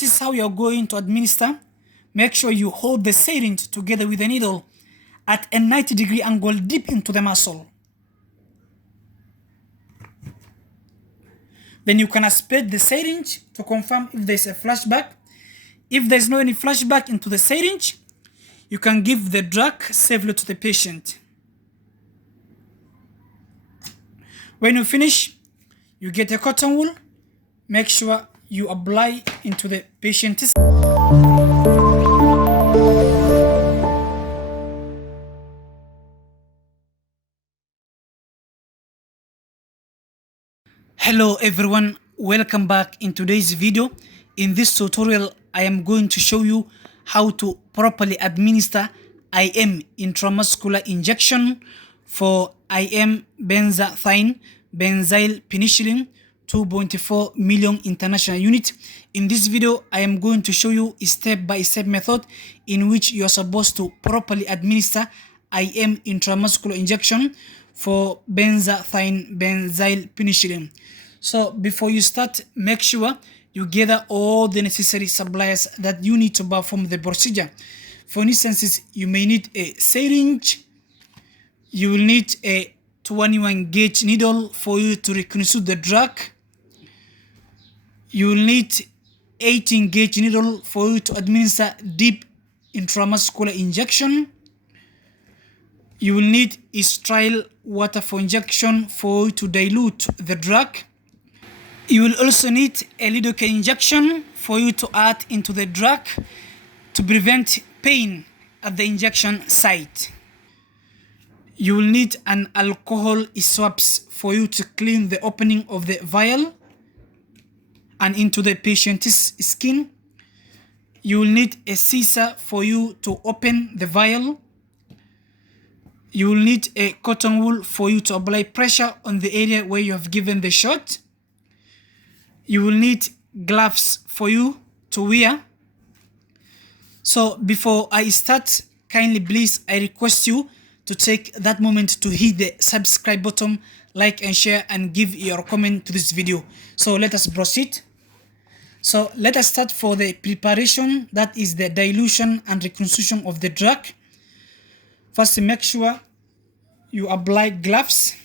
This is how you're going to administer. Make sure you hold the syringe together with the needle at a 90-degree angle deep into the muscle. Then you can aspirate the syringe to confirm if there's a flashback. If there's no any flashback into the syringe, you can give the drug safely to the patient. When you finish, you get a cotton wool. Make sure you apply into the patient's. Hello everyone, welcome back. In today's video, in this tutorial, I am going to show you how to properly administer IM intramuscular injection for IM Benzathine Benzylpenicillin 2.4 million international unit. In this video, I am going to show you a step-by-step method in which you are supposed to properly administer IM intramuscular injection for Benzathine Benzylpenicillin. So before you start, make sure you gather all the necessary supplies that you need to perform the procedure. For instance, you may need a syringe, you will need a 21 gauge needle for you to reconstruct the drug, you will need 18 gauge needle for you to administer deep intramuscular injection, you will need sterile water for injection for you to dilute the drug. You will also need a lidocaine injection for you to add into the drug to prevent pain at the injection site. You will need an alcohol swabs for you to clean the opening of the vial and into the patient's skin. You will need a scissor for you to open the vial. You will need a cotton wool for you to apply pressure on the area where you have given the shot. You will need gloves for you to wear. So before I start, kindly please, I request you to take that moment to hit the subscribe button, like and share, and give your comment to this video. So let us proceed. So let us start for the preparation, that is the dilution and reconstitution of the drug. First, make sure you apply gloves.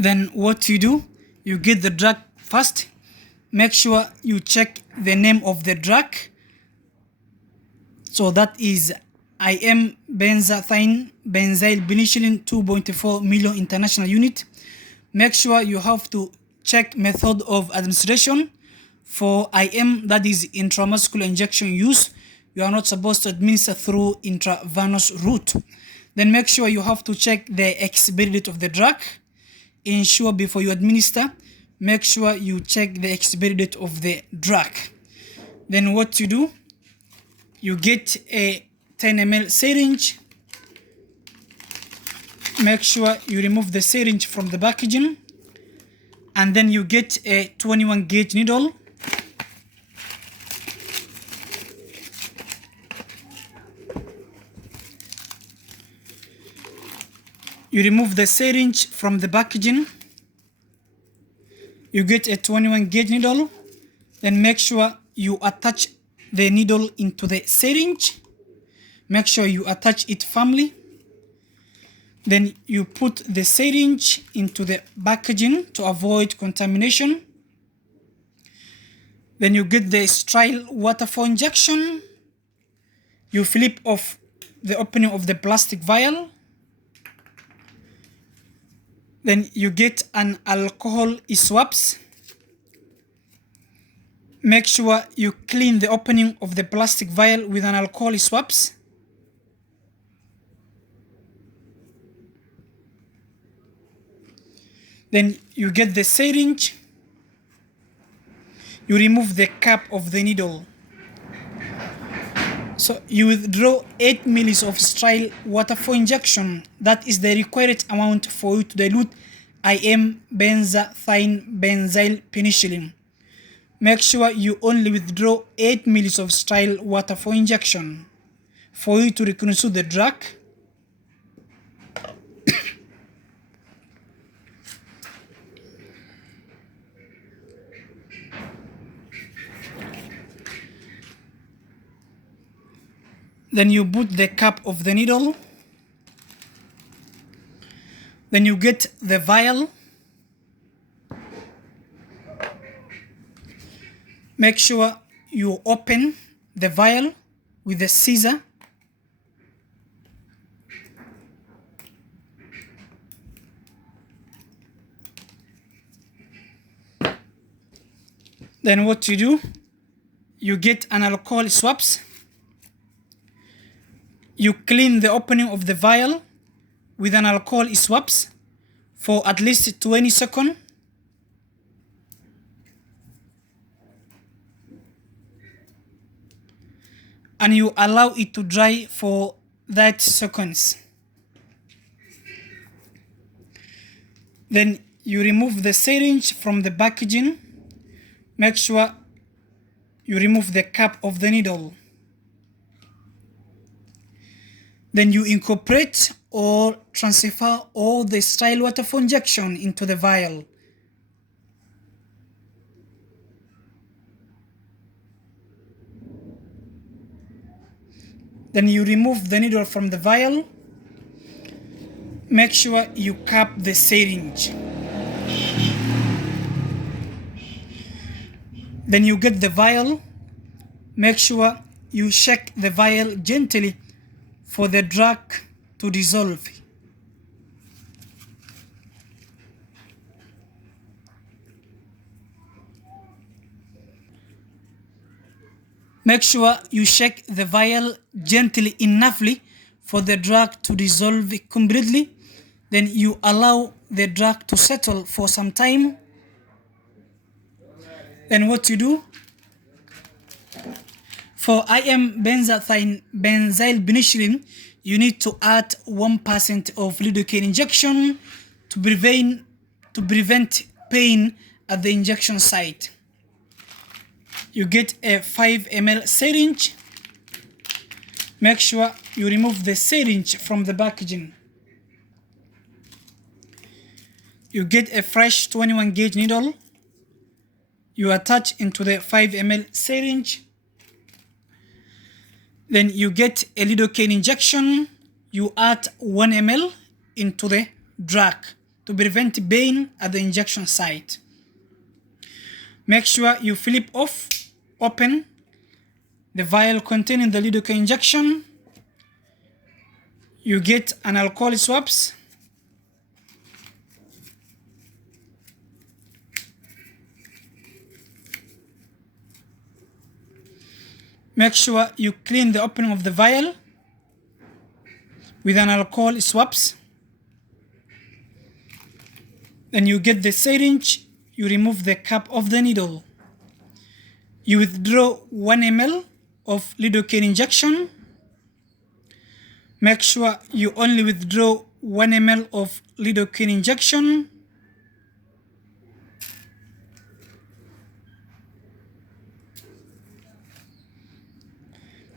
Then what you do, you get the drug first. Make sure you check the name of the drug. So that is IM Benzathine Benzylpenicillin 2.4 million international unit. Make sure you have to check method of administration. For IM, that is intramuscular injection use, you are not supposed to administer through intravenous route. Then make sure you have to check the expiry date of the drug. Ensure before you administer, make sure you check the expiry date of the drug. Then what you do, you get a 10 ml syringe. Make sure you remove the syringe from the packaging, and then you get a 21 gauge needle. You remove the syringe from the packaging. You get a 21 gauge needle. Then make sure you attach the needle into the syringe. Make sure you attach it firmly. Then you put the syringe into the packaging to avoid contamination. Then you get the sterile water for injection. You flip off the opening of the plastic vial. Then you get an alcohol swabs. Make sure you clean the opening of the plastic vial with an alcohol swabs. Then you get the syringe. You remove the cap of the needle. So you withdraw 8 ml of sterile water for injection. That is the required amount for you to dilute IM benzathine benzylpenicillin. Make sure you only withdraw 8 ml of sterile water for injection for you to reconstitute the drug. Then you put the cap of the needle. Then you get the vial. Make sure you open the vial with a scissor. Then what you do, you get an alcohol swabs. You clean the opening of the vial with an alcohol swabs for at least 20 seconds. And you allow it to dry for 30 seconds. Then you remove the syringe from the packaging. Make sure you remove the cap of the needle. Then you incorporate or transfer all the sterile water for injection into the vial. Then you remove the needle from the vial. Make sure you cap the syringe. Then you get the vial. Make sure you shake the vial gently for the drug to dissolve. Make sure you shake the vial gently enoughly for the drug to dissolve completely. Then you allow the drug to settle for some time. Then what you do, for IM benzathine benzylpenicillin, you need to add 1% of lidocaine injection to prevent pain at the injection site. You get a 5 ml syringe. Make sure you remove the syringe from the packaging. You get a fresh 21 gauge needle. You attach into the 5 ml syringe. Then you get a lidocaine injection. You add 1 ml into the drug to prevent pain at the injection site. Make sure you flip open the vial containing the lidocaine injection. You get an alcohol swabs. Make sure you clean the opening of the vial with an alcohol swabs. Then you get the syringe, you remove the cap of the needle. You withdraw 1 ml of lidocaine injection. Make sure you only withdraw 1 ml of lidocaine injection.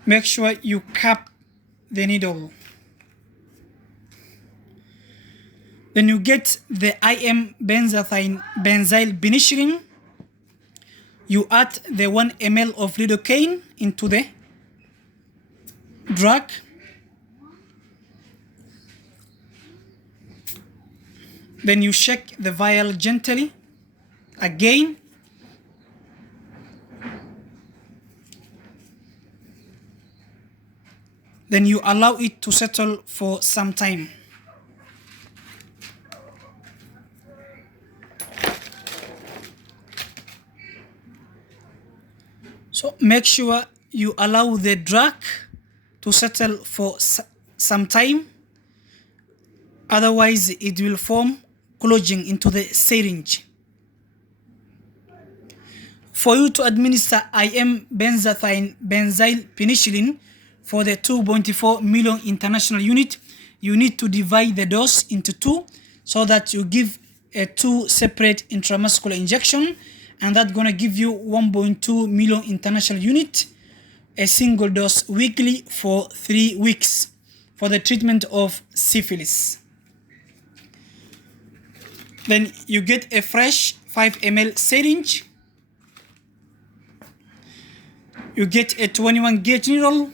Make sure you cap the needle. Then you get the IM benzathine benzylpenicillin. You add the 1 ml of lidocaine into the drug. Then you shake the vial gently again. Then you allow it to settle for some time. So make sure you allow the drug to settle for some time, otherwise it will form clogging into the syringe. For you to administer IM benzathine benzylpenicillin for the 2.4 million international unit, you need to divide the dose into 2 so that you give a 2 separate intramuscular injection, and that's gonna give you 1.2 million international unit, a single dose weekly for 3 weeks for the treatment of syphilis. Then you get a fresh 5 ml syringe. You get a 21 gauge needle.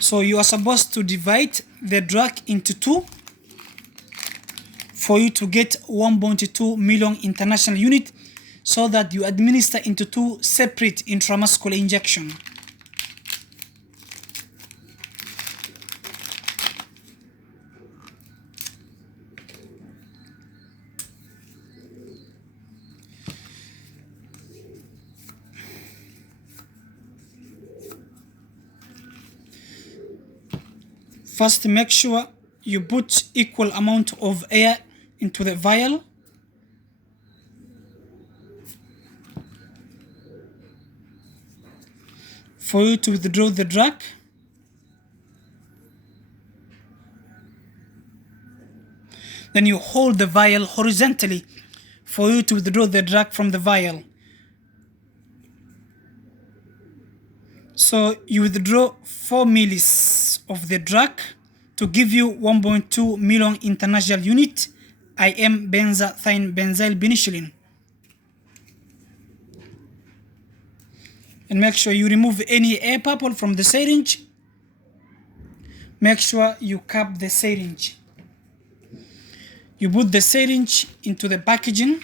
So you are supposed to divide the drug into 2 for you to get 1.2 million international unit, so that you administer into 2 separate intramuscular injections. First, make sure you put equal amount of air into the vial. For you to withdraw the drug. Then you hold the vial horizontally for you to withdraw the drug from the vial. So you withdraw 4 ml of the drug to give you 1.2 million international unit IM benzathine benzylpenicillin. And make sure you remove any air bubble from the syringe. Make sure you cap the syringe. You put the syringe into the packaging.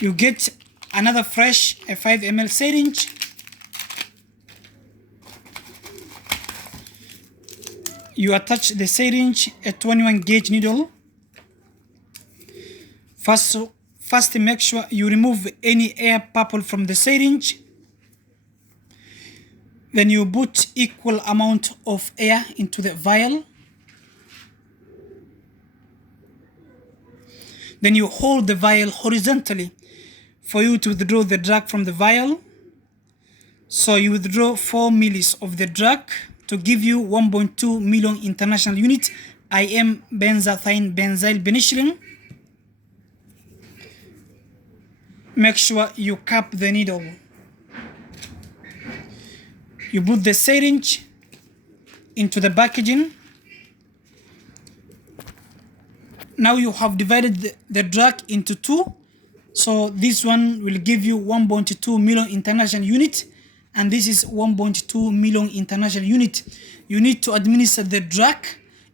You get another fresh 5 ml syringe. You attach the syringe a 21 gauge needle. First make sure you remove any air bubble from the syringe. Then you put equal amount of air into the vial. Then you hold the vial horizontally for you to withdraw the drug from the vial. So you withdraw 4 ml of the drug to give you 1.2 million international unit IM benzathine benzylpenicillin. Make sure you cap the needle. You put the syringe into the packaging. Now you have divided the drug into 2. So this one will give you 1.2 million international unit, and this is 1.2 million international unit. You need to administer the drug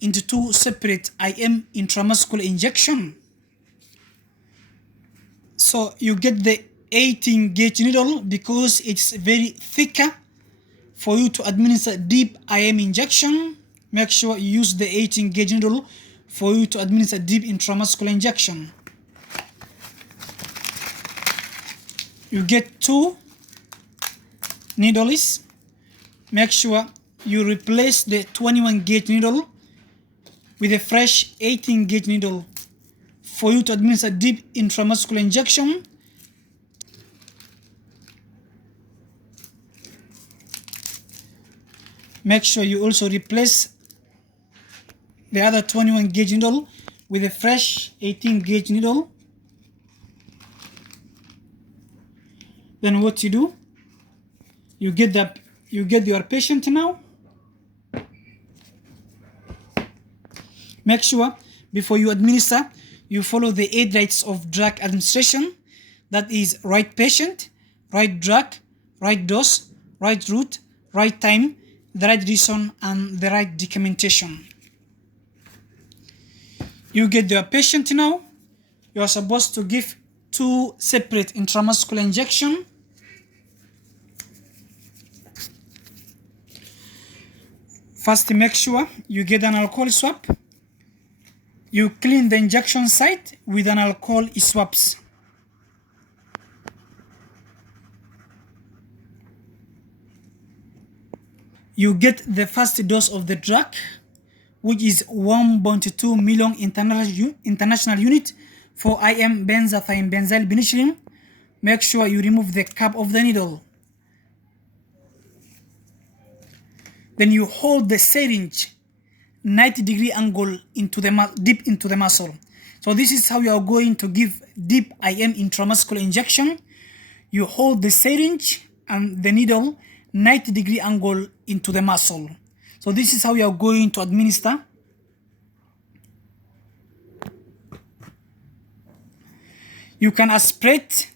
into 2 separate IM intramuscular injection. So you get the 18 gauge needle because it's very thicker. For you to administer deep IM injection, make sure you use the 18 gauge needle for you to administer deep intramuscular injection. You get 2 needles. Make sure you replace the 21 gauge needle with a fresh 18 gauge needle for you to administer deep intramuscular injection. Make sure you also replace the other 21 gauge needle with a fresh 18 gauge needle. Then what you do, you get your patient now. Make sure before you administer, you follow the 8 rights of drug administration. That is right patient, right drug, right dose, right route, right time, the right reason, and the right documentation. You get your patient now. You are supposed to give 2 separate intramuscular injections. First, make sure you get an alcohol swab. You clean the injection site with an alcohol swabs. You get the first dose of the drug, which is 1.2 million international unit for IM Benzathine Benzylpenicillin. Make sure you remove the cap of the needle. Then you hold the syringe 90-degree angle deep into the muscle. So this is how you are going to give deep IM intramuscular injection. You hold the syringe and the needle 90-degree angle into the muscle. So this is how you are going to administer. You can aspirate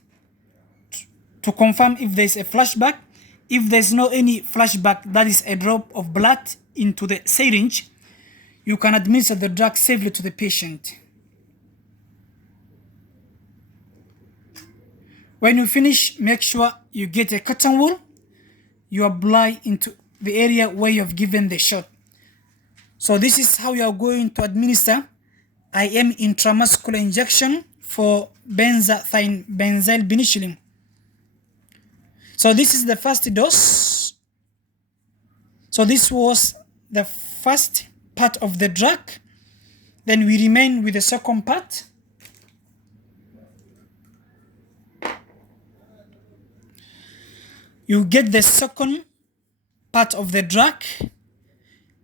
to confirm if there is a flashback. If there is no any flashback, that is a drop of blood into the syringe, you can administer the drug safely to the patient. When you finish, make sure you get a cotton wool. You apply into the area where you have given the shot. So this is how you are going to administer IM intramuscular injection for Benzathine Benzylpenicillin. So this is the first dose. So this was the first part of the drug. Then we remain with the second part. You get the second part of the drug.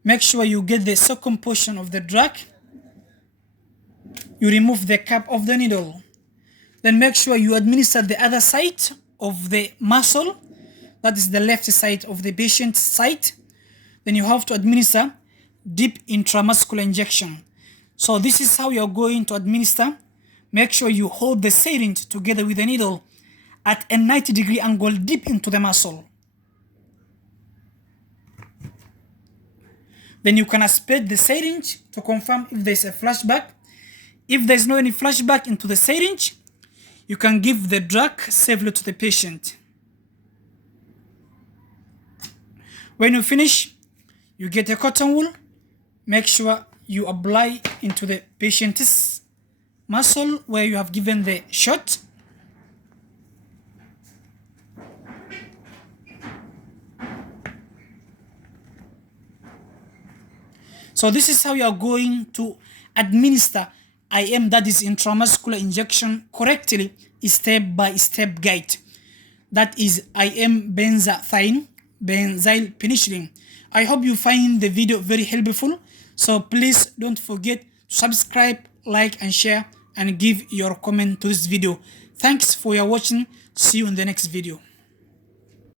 Make sure you get the second portion of the drug. You remove the cap of the needle. Then make sure you administer the other side of the muscle. That is the left side of the patient's side. Then you have to administer deep intramuscular injection. So this is how you are going to administer. Make sure you hold the syringe together with the needle at a 90-degree angle deep into the muscle. Then you can aspirate the syringe to confirm if there is a flashback. If there is no any flashback into the syringe, you can give the drug safely to the patient. When you finish, you get a cotton wool. Make sure you apply into the patient's muscle where you have given the shot. So this is how you are going to administer IM, that is intramuscular injection, correctly, step-by-step guide. That is IM Benzathine Benzylpenicillin. I hope you find the video very helpful. So please don't forget to subscribe, like and share, and give your comment to this video. Thanks for your watching. See you in the next video.